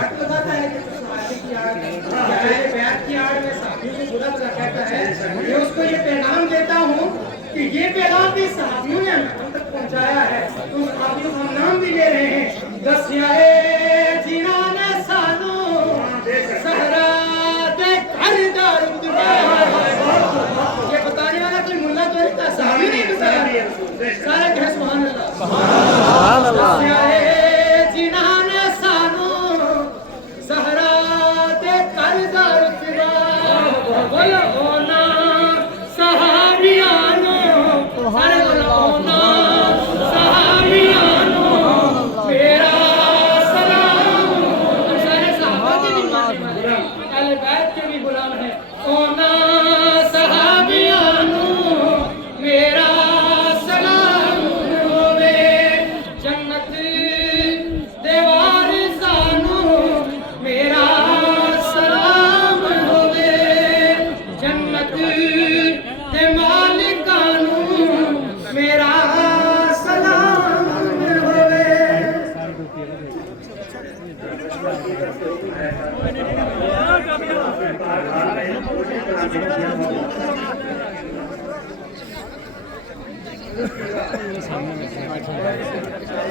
घट बताता है कि सहाबी की आड़ में अहले बैत की आड़ में सहाबियों को बुरा भला कहता है। मैं उसको ये पैगाम देता हूँ कि ये पैगाम भी सहाबियों ने हम तक पहुँचाया है, तो उन सहाबियों का हम नाम भी ले रहे हैं। दसियाए जिन्हां ने सानू सहरा दे घर दारूद ये बताने वाला कोई मुल्ला तो नहीं था, सहाबी नहीं बताया। सारे कहे सुभान अल्लाह सुभान अल्लाह। जिन्हां ने सानू सहरा दे घर दारूद बोलो ना सहाबियानो सारे बोलो ना सहाबियानो मेरा सलाम। सारे सहाबा के भी मानने वाले अहले बैत के भी गुलाम हैं। ओ ना सहाबियानो मेरा सलाम होवे जन्नत दे वारिसानो मेरा सलाम होवे जन्नत दे मालिकानो मेरा सलाम होवे।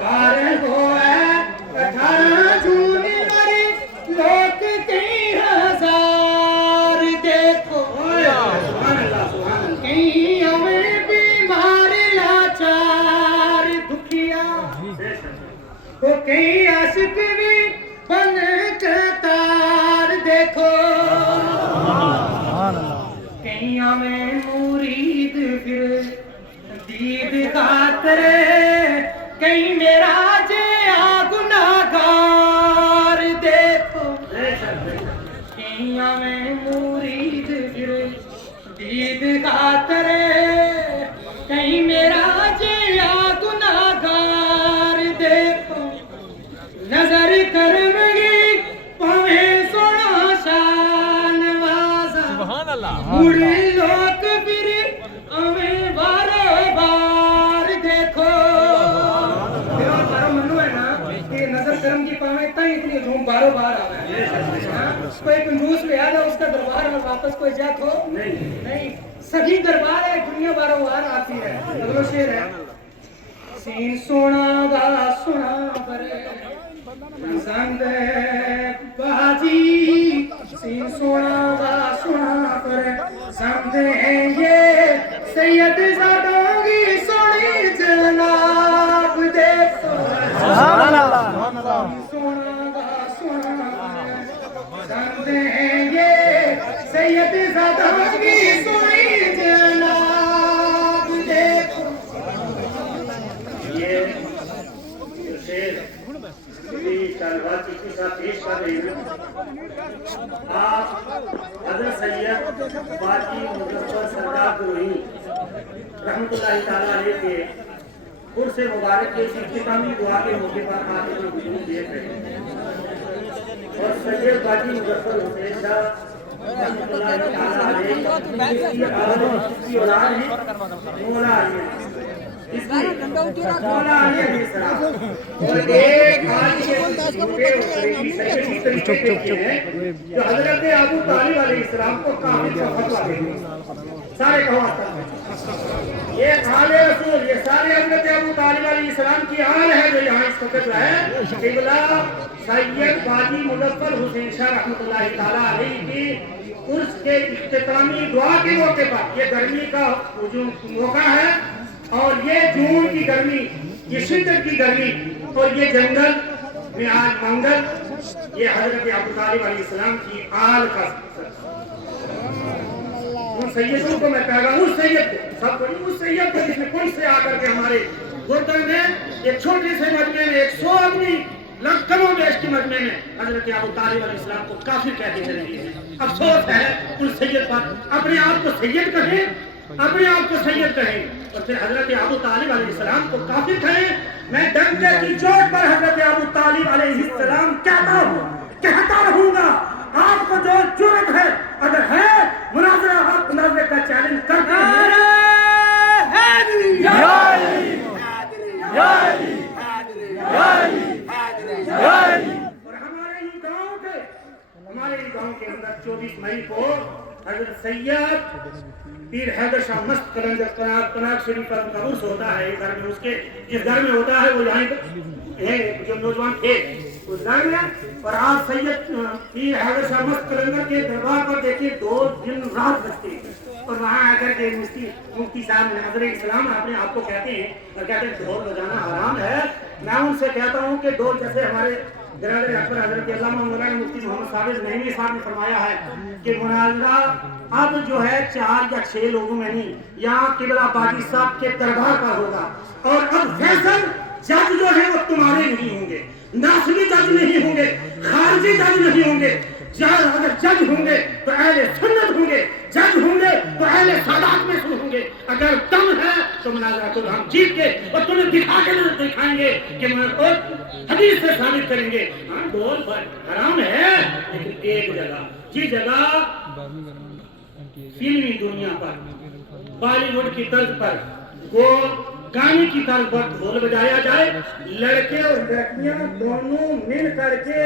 अरे वो है 18 जून वाली लोग कई हजार देखो कई हमें बीमार लाचार दुखिया तो कई आशिक भी बन के तार देखो कई हमें मुरीद फिर दीद खातर कहीं मेरा जे गुनाहगार देखो कहीं में मुरीद फिर दीद खातर कहीं मेरा जे गुनाहगार देखो नजर करमगी पवे सोना शान वाजा सुभान अल्लाह बुढ़े लोग फिर हमें बारो बार देखो मेरा बारो मनु है ना कि नजर करम की पावे तई इतनी धूम बारो बार आवे कोई कंजूस पे आदा उसका दरबार में वापस कोई जात हो नहीं सभी दरबार है दुनिया बारो बार आती है। अगला शेर है सीन सोना दा सोना परे संग बाजी सीन सोना दा सोना परे संग ये सैयद ज़ादोगी सोनी जनाब देखो सुभान अल्लाह सोना दा सोना संग ये सैयद ज़ादोगी सोनी जनाब देखो। ये शेर के साथ पेश कर रही हूँ। आप हज़रत सैयद बाकी मुज़फ़्फ़र सरकार कुरैनी रहमतुल्लाहि ताला अलैह के उर्स मुबारक के इख्तितामी दुआ के मौके पर आके जो हुजूर देख रहे हैं और सैयद बाकी मुज़फ़्फ़र हुसैन शाह रहमतुल्लाहि ताला अलैह की औलाद है मौला अली इसकी मौला अली अलैहिस्सलाम और एक आज के चुप जो हजरत अबू तालिब अलैहिस्सलाम को काफिर का फतवा दे सारे कहो ये आले रसूल ये सारे हजरत अबू तालिब अलैहिस्सलाम की आल है जो यहाँ इस वक्त है किबला सैयद बाजी मुज़फ़्फ़र हुसैन शाह रहमतुल्लाहि ताला अलैह की उर्स के इख्तितामी दुआ के मौके पर ये गर्मी का मौका है और ये जून की गर्मी ये शिद्दत की गर्मी और ये जंगल में आज मंगल ये हजरत अबू तालिब अलैहिस्सलाम की आल का उन सैयदों को मैं कह रहा हूँ उस सैयद को सब उस सैयद को जिसने कौन से आकर के हमारे गुर्दन में एक छोटे से मजमे में 100 आदमी लखनऊ देश की मजमे में हजरत अबू तालिब अलैहिस्सलाम को काफिर कहते चले गए। अफसोस है उन सैयद पर अपने आप को सैयद कहें अपने आप को सैयद कहें और फिर हजरत अबू तालिब अलैहिस्सलाम को काफिर कहें। मैं डंके की चोट पर हजरत अबू तालिब अलैहिस्सलाम कहता रहूंगा। आपको जो जुर्म है अगर है मुनाज़रा आप मुनाज़रे का चैलेंज करते हैं और हमारे ही गाँव हमारे गांव के अंदर 24 मई को हजरत सैयद पीर हैदर शाह मस्त कलंदर कनाक शरीफ का उर्स होता है घर में, उसके जिस घर में होता है वो यहाँ है जो नौजवान थे उस घर में। और आज सैयद पीर हैदर शाह मस्त कलंदर के दरबार पर देखिए 2 दिन रात बजते हैं और वहाँ आकर के मुफ्ती साहब नजर इस्लाम अपने आप को कहते हैं और कहते हैं ढोल बजाना हराम है। मैं उनसे कहता हूँ कि ढोल जैसे हमारे जनाब अकबर हजरत अल्लामा मौलाना मुफ्ती मोहम्मद साबिर नईमी साहब ने फरमाया है कि मुनाजरा अब जो है 4 या 6 लोगों में नहीं, यहाँ किबला बागी साहब के दरबार पर होगा। और अब फैसल जज जो है वो तुम्हारे नहीं होंगे, नासबी जज नहीं होंगे, खारजी जज नहीं होंगे। अगर जज होंगे तो अहले सुन्नत होंगे, जज होंगे तो अहले सादात में से होंगे। अगर दम है तो मुनाजरा को हम जीत के और तुम्हें दिखा के दिखाएंगे कि हदीस से साबित करेंगे। हाँ ढोल हराम है, लेकिन एक जगह जिस जगह फिल्मी दुनिया पर बॉलीवुड की तर्ज पर वो गाने की तर्ज पर ढोल बजाया जाए, लड़के और लड़कियां दोनों मिल करके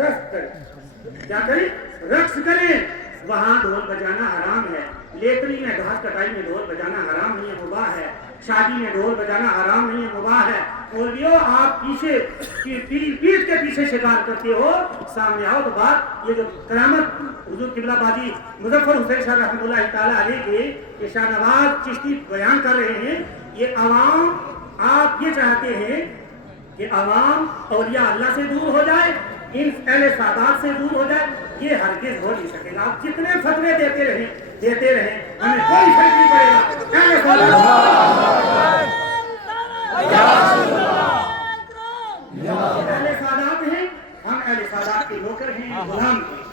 रक्स करें, क्या करें, रक्स करें, वहां ढोल बजाना हराम है। लेतरी में घास कटाई में ढोल बजाना हराम नहीं है, मुबाह है। शादी में ढोल बजाना हराम नहीं है, मुबाह है। और यो आप पीछे पीठ के पीछे शिकार करते हो, सामने आओ तो बात ये जो करामत हुजूर किबला बाजी मुजफ्फर हुसैन शाह रहमतुल्लाह तआला अलैह के शाहनवाज चिश्ती बयान कर रहे हैं। ये अवाम आप ये चाहते हैं कि अवाम औलिया अल्लाह से दूर हो जाए, इन अहले सादात से दूर हो जाए, ये हरगिज हो नहीं सकेगा। आप जितने फतवे देते रहे हमें कोई फर्क नहीं पड़ेगा। अहले सादात हैं, हम अहले सादात के नौकर हैं, गुलाम हैं।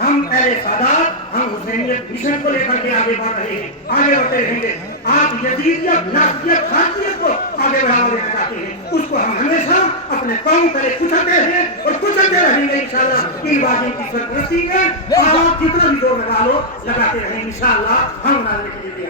हम अहले सादात, हम हुसैनियत मिशन को लेकर के आगे बढ़ रहे हैं, आगे बढ़ते रहेंगे। आप यजीदियत, नासियत, खासियत को आगे बढ़ावा देना चाहते हैं, उसको हम हमेशा अपने पांव तले कुचलते हैं और कुचलते रहेंगे इंशाअल्लाह। इन बातों की सरपरस्ती में आप जितना भी जोर लगा लो, लगाते रहेंगे इंशाअल्लाह। हम नाज़िर के लिए